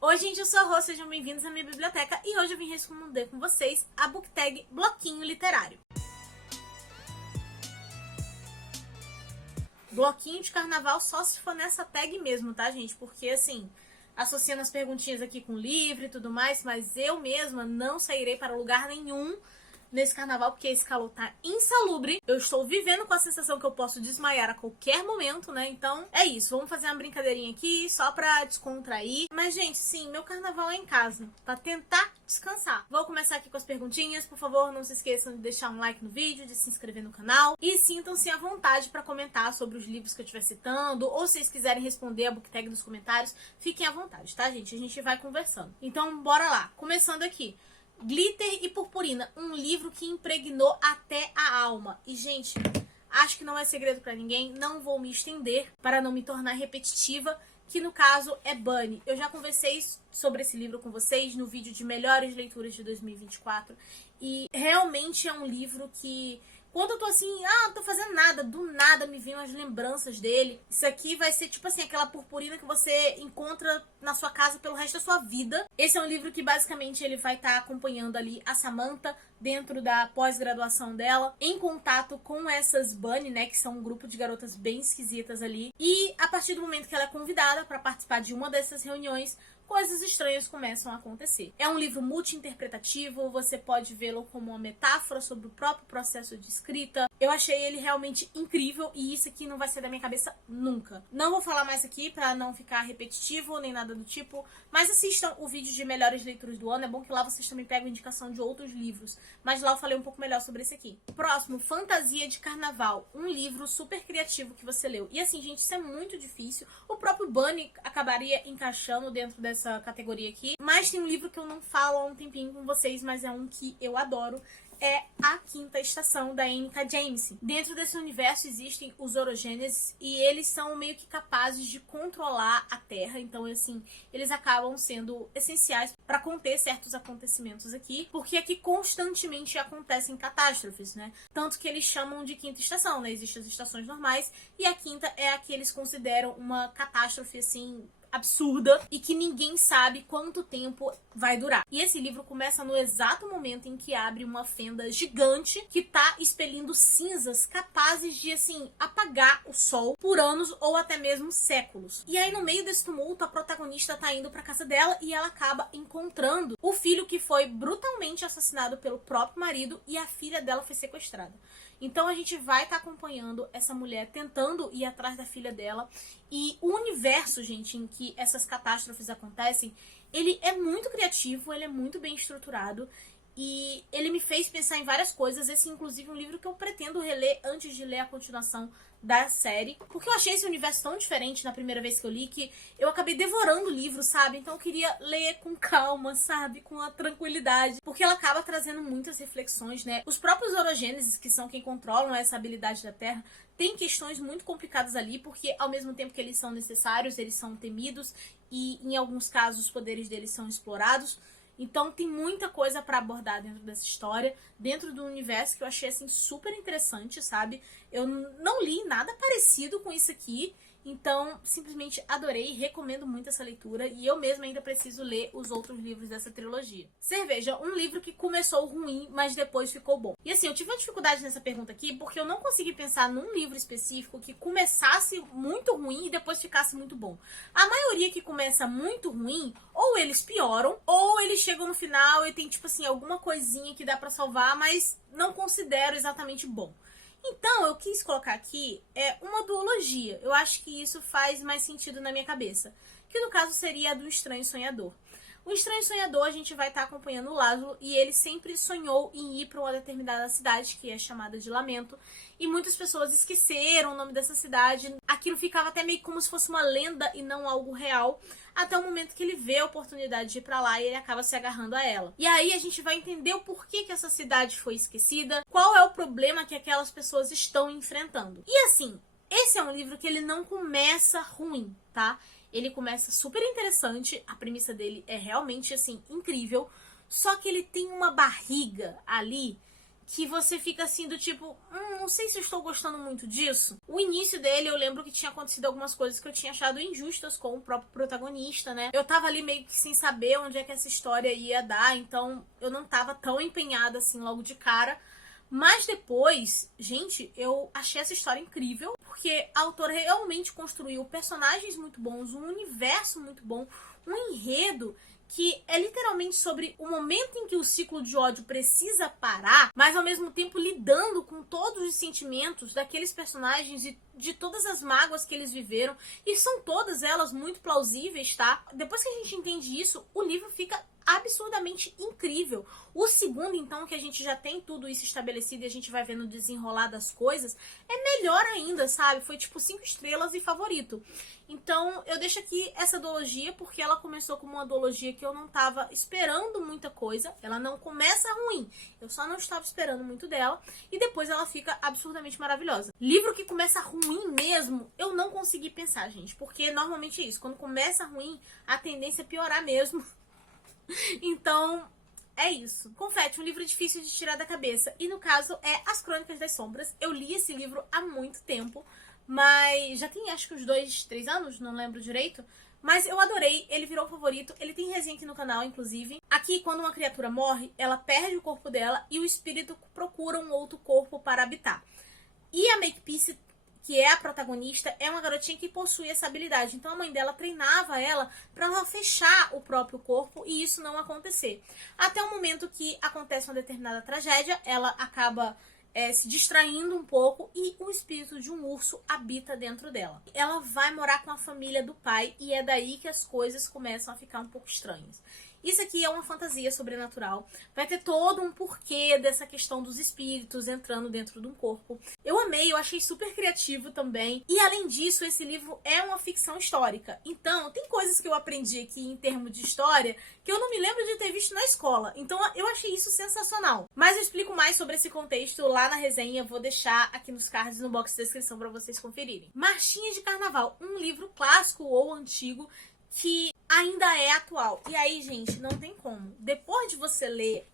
Oi gente, eu sou a Rô, sejam bem-vindos à minha biblioteca e hoje eu vim responder com vocês a book tag Bloquinho Literário. Bloquinho de carnaval só se for nessa tag mesmo, tá gente? Porque assim, associando as perguntinhas aqui com livro e tudo mais, mas eu mesma não sairei para lugar nenhum nesse carnaval, porque esse calor tá insalubre. Eu estou vivendo com a sensação que eu posso desmaiar a qualquer momento, né? Então, é isso. Vamos fazer uma brincadeirinha aqui, só pra descontrair. Mas, gente, sim, meu carnaval é em casa, pra tentar descansar. Vou começar aqui com as perguntinhas. Por favor, não se esqueçam de deixar um like no vídeo, de se inscrever no canal. E sintam-se à vontade pra comentar sobre os livros que eu estiver citando. Ou se vocês quiserem responder a book tag nos comentários, fiquem à vontade, tá, gente? A gente vai conversando. Então, bora lá. Começando aqui. Glitter e Purpurina, um livro que impregnou até a alma. E, gente, acho que não é segredo pra ninguém, não vou me estender para não me tornar repetitiva, que no caso é Bunny. Eu já conversei sobre esse livro com vocês no vídeo de melhores leituras de 2024 e realmente é um livro que... Quando eu tô assim, não tô fazendo nada, do nada me vêm as lembranças dele. Isso aqui vai ser tipo assim, aquela purpurina que você encontra na sua casa pelo resto da sua vida. Esse é um livro que basicamente ele vai estar acompanhando ali a Samantha dentro da pós-graduação dela, em contato com essas Bunny, né, que são um grupo de garotas bem esquisitas ali. E a partir do momento que ela é convidada para participar de uma dessas reuniões, coisas estranhas começam a acontecer. É um livro multi-interpretativo, você pode vê-lo como uma metáfora sobre o próprio processo de escrita. Eu achei ele realmente incrível e isso aqui não vai ser da minha cabeça nunca. Não vou falar mais aqui pra não ficar repetitivo nem nada do tipo, mas assistam o vídeo de melhores leituras do ano. É bom que lá vocês também pegam indicação de outros livros, mas lá eu falei um pouco melhor sobre esse aqui. Próximo, Fantasia de Carnaval, um livro super criativo que você leu. E assim, gente, isso é muito difícil. O próprio Bunny acabaria encaixando dentro dessa categoria aqui. Mas tem um livro que eu não falo há um tempinho com vocês, mas é um que eu adoro. É A Quinta Estação, da N.K. Jemisin. Dentro desse universo existem os orogêneses e eles são meio que capazes de controlar a Terra. Então, assim, eles acabam sendo essenciais para conter certos acontecimentos aqui, porque aqui constantemente acontecem catástrofes, né? Tanto que eles chamam de Quinta Estação, né? Existem as estações normais e a quinta é a que eles consideram uma catástrofe, assim, absurda e que ninguém sabe quanto tempo vai durar. E esse livro começa no exato momento em que abre uma fenda gigante que tá expelindo cinzas capazes de, assim, apagar o sol por anos ou até mesmo séculos. E aí, no meio desse tumulto, a protagonista tá indo pra casa dela e ela acaba encontrando o filho que foi brutalmente assassinado pelo próprio marido e a filha dela foi sequestrada. Então a gente vai estar acompanhando essa mulher tentando ir atrás da filha dela. E o universo, gente, em que essas catástrofes acontecem, ele é muito criativo, ele é muito bem estruturado. E ele me fez pensar em várias coisas. Esse, inclusive, é um livro que eu pretendo reler antes de ler a continuação da série. Porque eu achei esse universo tão diferente na primeira vez que eu li que eu acabei devorando o livro, sabe? Então eu queria ler com calma, sabe? Com a tranquilidade. Porque ela acaba trazendo muitas reflexões, né? Os próprios orogêneses, que são quem controlam essa habilidade da Terra, tem questões muito complicadas ali, porque ao mesmo tempo que eles são necessários, eles são temidos e em alguns casos os poderes deles são explorados. Então tem muita coisa pra abordar dentro dessa história, dentro do universo que eu achei assim super interessante, sabe? Eu não li nada parecido com isso aqui, então simplesmente adorei, recomendo muito essa leitura e eu mesma ainda preciso ler os outros livros dessa trilogia. Cerveja, um livro que começou ruim, mas depois ficou bom. E assim, eu tive uma dificuldade nessa pergunta aqui porque eu não consegui pensar num livro específico que começasse muito ruim e depois ficasse muito bom. A maioria que começa muito ruim, ou eles pioram, ou eles chegam no final e tem tipo assim, alguma coisinha que dá pra salvar, mas não considero exatamente bom. Então, eu quis colocar aqui uma duologia. Eu acho que isso faz mais sentido na minha cabeça. Que no caso seria a do Estranho Sonhador. O Estranho Sonhador, a gente vai estar acompanhando o Lázaro e ele sempre sonhou em ir para uma determinada cidade, que é chamada de Lamento. E muitas pessoas esqueceram o nome dessa cidade. Aquilo ficava até meio como se fosse uma lenda e não algo real. Até o momento que ele vê a oportunidade de ir pra lá e ele acaba se agarrando a ela. E aí a gente vai entender o porquê que essa cidade foi esquecida, qual é o problema que aquelas pessoas estão enfrentando. E assim, esse é um livro que ele não começa ruim, tá? Ele começa super interessante, a premissa dele é realmente, assim, incrível, só que ele tem uma barriga ali que você fica assim do tipo, não sei se eu estou gostando muito disso. O início dele, eu lembro que tinha acontecido algumas coisas que eu tinha achado injustas com o próprio protagonista, né? Eu tava ali meio que sem saber onde é que essa história ia dar, então eu não tava tão empenhada assim logo de cara. Mas depois, gente, eu achei essa história incrível, porque a autora realmente construiu personagens muito bons, um universo muito bom, um enredo que é literalmente sobre o momento em que o ciclo de ódio precisa parar, mas ao mesmo tempo lidando com todos os sentimentos daqueles personagens e de todas as mágoas que eles viveram, e são todas elas muito plausíveis, tá? Depois que a gente entende isso, o livro fica absurdamente incrível. O segundo, então, que a gente já tem tudo isso estabelecido e a gente vai vendo o desenrolar das coisas, é melhor ainda, sabe? Foi tipo 5 estrelas e favorito. Então, eu deixo aqui essa duologia porque ela começou como uma duologia que eu não tava esperando muita coisa. Ela não começa ruim, eu só não estava esperando muito dela. E depois ela fica absurdamente maravilhosa. Livro que começa ruim mesmo, eu não consegui pensar, gente. Porque normalmente é isso, quando começa ruim, a tendência é piorar mesmo. Então, é isso. Confete, um livro difícil de tirar da cabeça. E no caso é As Crônicas das Sombras. Eu li esse livro há muito tempo, mas já tem acho que uns 2, 3 anos, não lembro direito. Mas eu adorei, ele virou favorito, ele tem resenha aqui no canal, inclusive. Aqui, quando uma criatura morre, ela perde o corpo dela e o espírito procura um outro corpo para habitar. E a Makepeace, que é a protagonista, é uma garotinha que possui essa habilidade. Então a mãe dela treinava ela para ela fechar o próprio corpo e isso não acontecer. Até o momento que acontece uma determinada tragédia, ela acaba se distraindo um pouco e o espírito de um urso habita dentro dela. Ela vai morar com a família do pai e é daí que as coisas começam a ficar um pouco estranhas. Isso aqui é uma fantasia sobrenatural. Vai ter todo um porquê dessa questão dos espíritos entrando dentro de um corpo. Eu amei, eu achei super criativo também. E além disso, esse livro é uma ficção histórica. Então, tem coisas que eu aprendi aqui em termos de história que eu não me lembro de ter visto na escola. Então, eu achei isso sensacional. Mas eu explico mais sobre esse contexto lá na resenha. Vou deixar aqui nos cards, no box de descrição para vocês conferirem. Marchinha de Carnaval, um livro clássico ou antigo que ainda é atual. E aí, gente, não tem como. Depois de você ler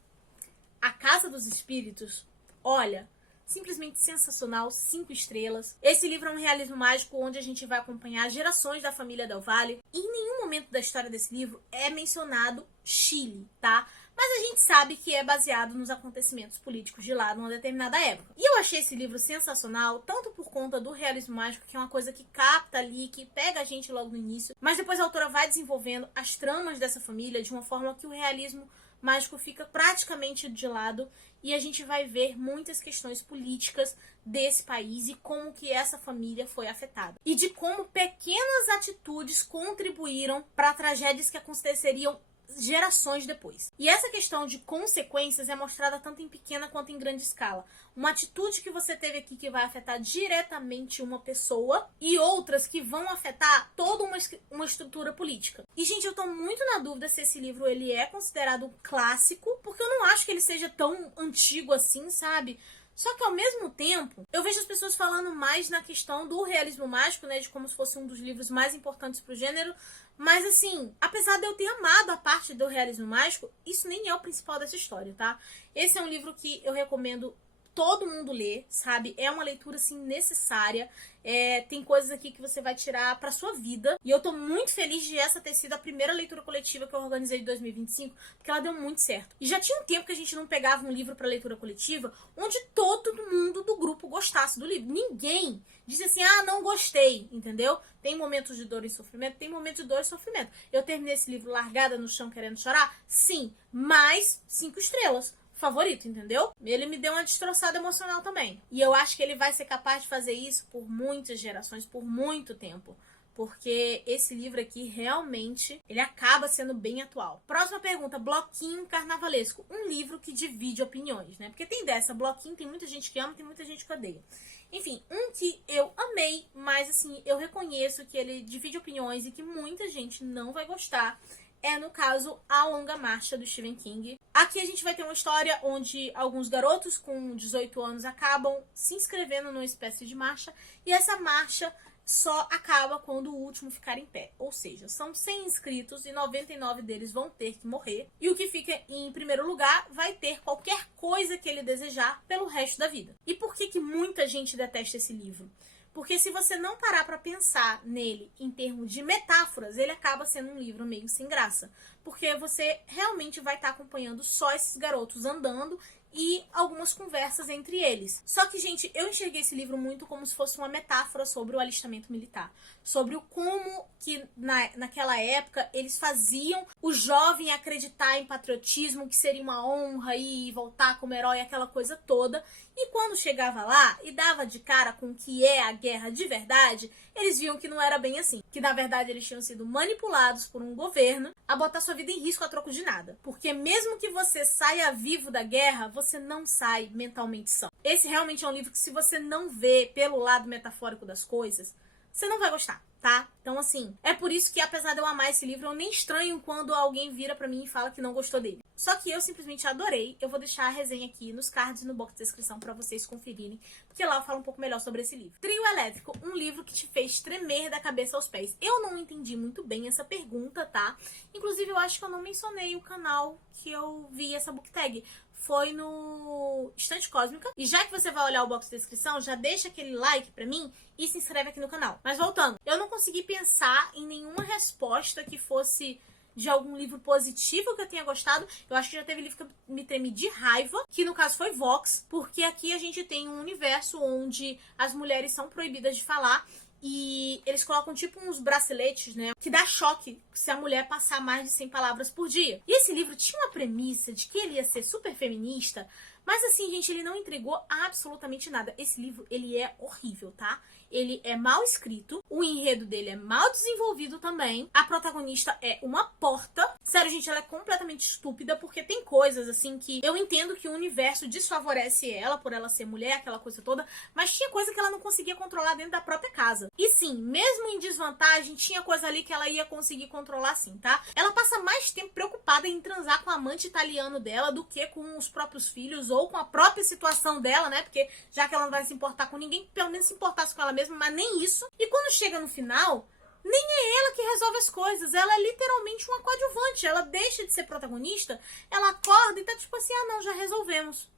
A Casa dos Espíritos, olha, simplesmente sensacional, 5 estrelas. Esse livro é um realismo mágico onde a gente vai acompanhar gerações da família Del Valle. E em nenhum momento da história desse livro é mencionado Chile, tá? Mas a gente sabe que é baseado nos acontecimentos políticos de lá numa determinada época. E eu achei esse livro sensacional, tanto por conta do realismo mágico, que é uma coisa que capta ali, que pega a gente logo no início, mas depois a autora vai desenvolvendo as tramas dessa família de uma forma que o realismo mágico fica praticamente de lado e a gente vai ver muitas questões políticas desse país e como que essa família foi afetada. E de como pequenas atitudes contribuíram para tragédias que aconteceriam gerações depois. E essa questão de consequências é mostrada tanto em pequena quanto em grande escala. Uma atitude que você teve aqui que vai afetar diretamente uma pessoa e outras que vão afetar toda uma estrutura política. E, gente, eu tô muito na dúvida se esse livro ele é considerado um clássico, porque eu não acho que ele seja tão antigo assim, sabe? Só que, ao mesmo tempo, eu vejo as pessoas falando mais na questão do realismo mágico, né? De como se fosse um dos livros mais importantes pro gênero. Mas, assim, apesar de eu ter amado a parte do realismo mágico, isso nem é o principal dessa história, tá? Esse é um livro que eu recomendo todo mundo ler, sabe? É uma leitura, assim, necessária. Tem coisas aqui que você vai tirar pra sua vida. E eu tô muito feliz de essa ter sido a primeira leitura coletiva que eu organizei de 2025, porque ela deu muito certo. E já tinha um tempo que a gente não pegava um livro pra leitura coletiva onde todo mundo do grupo gostasse do livro. Ninguém disse assim, ah, não gostei, entendeu? Tem momentos de dor e sofrimento, tem momentos de dor e sofrimento. Eu terminei esse livro largada no chão querendo chorar? Sim, mas 5 estrelas. Favorito, entendeu? Ele me deu uma destroçada emocional também. E eu acho que ele vai ser capaz de fazer isso por muitas gerações, por muito tempo. Porque esse livro aqui, realmente, ele acaba sendo bem atual. Próxima pergunta, Bloquinho Carnavalesco. Um livro que divide opiniões, né? Porque tem dessa, Bloquinho tem muita gente que ama, tem muita gente que odeia. Enfim, um que eu amei, mas assim, eu reconheço que ele divide opiniões e que muita gente não vai gostar. É, no caso, A Longa Marcha, do Stephen King. Aqui a gente vai ter uma história onde alguns garotos com 18 anos acabam se inscrevendo numa espécie de marcha. E essa marcha só acaba quando o último ficar em pé. Ou seja, são 100 inscritos e 99 deles vão ter que morrer. E o que fica em primeiro lugar vai ter qualquer coisa que ele desejar pelo resto da vida. E por que muita gente detesta esse livro? Porque se você não parar para pensar nele em termos de metáforas, ele acaba sendo um livro meio sem graça. Porque você realmente vai estar acompanhando só esses garotos andando e algumas conversas entre eles. Só que, gente, eu enxerguei esse livro muito como se fosse uma metáfora sobre o alistamento militar. Sobre o como que naquela época eles faziam o jovem acreditar em patriotismo, que seria uma honra ir e voltar como herói, aquela coisa toda. E quando chegava lá e dava de cara com o que é a guerra de verdade, eles viam que não era bem assim. Que na verdade eles tinham sido manipulados por um governo a botar sua vida em risco a troco de nada. Porque mesmo que você saia vivo da guerra, você não sai mentalmente são. Esse realmente é um livro que, se você não vê pelo lado metafórico das coisas, você não vai gostar, tá? Então, assim, é por isso que, apesar de eu amar esse livro, eu nem estranho quando alguém vira pra mim e fala que não gostou dele. Só que eu simplesmente adorei. Eu vou deixar a resenha aqui nos cards e no box de descrição pra vocês conferirem, porque lá eu falo um pouco melhor sobre esse livro. Trio Elétrico, um livro que te fez tremer da cabeça aos pés. Eu não entendi muito bem essa pergunta, tá? Inclusive, eu acho que eu não mencionei o canal que eu vi essa book tag. Foi no Estante Cósmica. E já que você vai olhar o box de descrição, já deixa aquele like pra mim e se inscreve aqui no canal. Mas voltando, eu não consegui pensar em nenhuma resposta que fosse de algum livro positivo que eu tenha gostado. Eu acho que já teve livro que eu me tremi de raiva, que no caso foi Vox, porque aqui a gente tem um universo onde as mulheres são proibidas de falar. E eles colocam tipo uns braceletes, né? Que dá choque se a mulher passar mais de 100 palavras por dia. E esse livro tinha uma premissa de que ele ia ser super feminista. Mas assim, gente, ele não entregou absolutamente nada. Esse livro, ele é horrível, tá? Ele é mal escrito. O enredo dele é mal desenvolvido também. A protagonista é uma porta. Sério, gente, ela é completamente estúpida. Porque tem coisas, assim, que eu entendo que o universo desfavorece ela por ela ser mulher, aquela coisa toda. Mas tinha coisa que ela não conseguia controlar dentro da própria casa. E sim, mesmo em desvantagem, tinha coisa ali que ela ia conseguir controlar sim, tá? Ela passa mais tempo preocupada em transar com o amante italiano dela do que com os próprios filhos ou com a própria situação dela, né? Porque já que ela não vai se importar com ninguém, pelo menos se importasse com ela mesma, mas nem isso. E quando chega no final, nem é ela que resolve as coisas. Ela é literalmente uma coadjuvante. Ela deixa de ser protagonista, ela acorda e tá tipo assim, ah não, já resolvemos.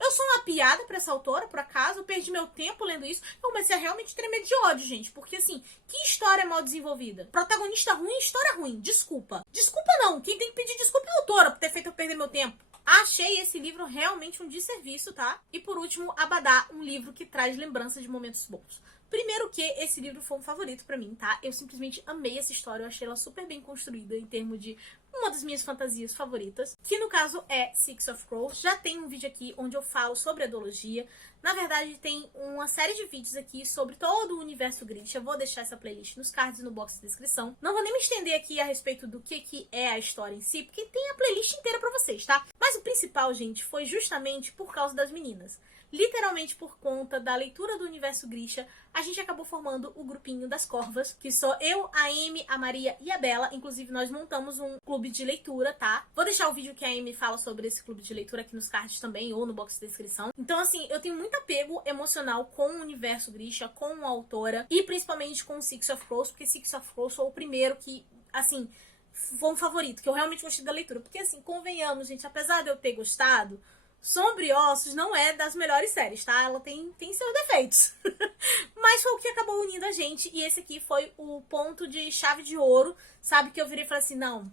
Eu sou uma piada pra essa autora, por acaso, eu perdi meu tempo lendo isso. Eu comecei a realmente tremer de ódio, gente. Porque, assim, que história mal desenvolvida? Protagonista ruim, história ruim. Desculpa. Desculpa não. Quem tem que pedir desculpa é a autora por ter feito eu perder meu tempo. Achei esse livro realmente um desserviço, tá? E por último, Abadá, um livro que traz lembrança de momentos bons. Primeiro que esse livro foi um favorito pra mim, tá? Eu simplesmente amei essa história, eu achei ela super bem construída em termos de uma das minhas fantasias favoritas, que no caso é Six of Crows. Já tem um vídeo aqui onde eu falo sobre Edologia. Na verdade, tem uma série de vídeos aqui sobre todo o universo Grisha. Eu vou deixar essa playlist nos cards e no box de descrição. Não vou nem me estender aqui a respeito do que é a história em si, porque tem a playlist inteira pra vocês, tá? Mas o principal, gente, foi justamente por causa das meninas. Literalmente por conta da leitura do universo Grisha, a gente acabou formando o grupinho das Corvas, que sou eu, a Amy, a Maria e a Bela. Inclusive, nós montamos um clube de leitura, tá? Vou deixar o vídeo que a Amy fala sobre esse clube de leitura aqui nos cards também, ou no box de descrição. Então, assim, eu tenho muito apego emocional com o universo Grisha, com a autora, e principalmente com Six of Crows, porque Six of Crows foi o primeiro que, assim, foi um favorito, que eu realmente gostei da leitura. Porque, assim, convenhamos, gente, apesar de eu ter gostado, Sombra e Ossos não é das melhores séries, tá? Ela tem seus defeitos. Mas foi o que acabou unindo a gente. E esse aqui foi o ponto de chave de ouro, sabe? Que eu virei e falei assim, não,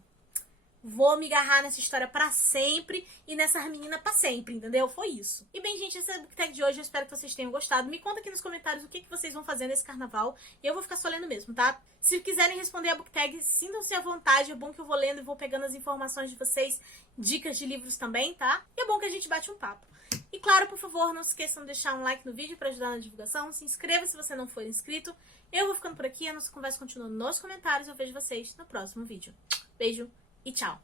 vou me agarrar nessa história pra sempre e nessa menina pra sempre, entendeu? Foi isso. E bem, gente, esse é o book tag de hoje. Eu espero que vocês tenham gostado. Me conta aqui nos comentários o que vocês vão fazer nesse carnaval. Eu vou ficar só lendo mesmo, tá? Se quiserem responder a book tag, sintam-se à vontade. É bom que eu vou lendo e vou pegando as informações de vocês, dicas de livros também, tá? E é bom que a gente bate um papo. E claro, por favor, não se esqueçam de deixar um like no vídeo pra ajudar na divulgação. Se inscreva se você não for inscrito. Eu vou ficando por aqui. A nossa conversa continua nos comentários. Eu vejo vocês no próximo vídeo. Beijo e tchau!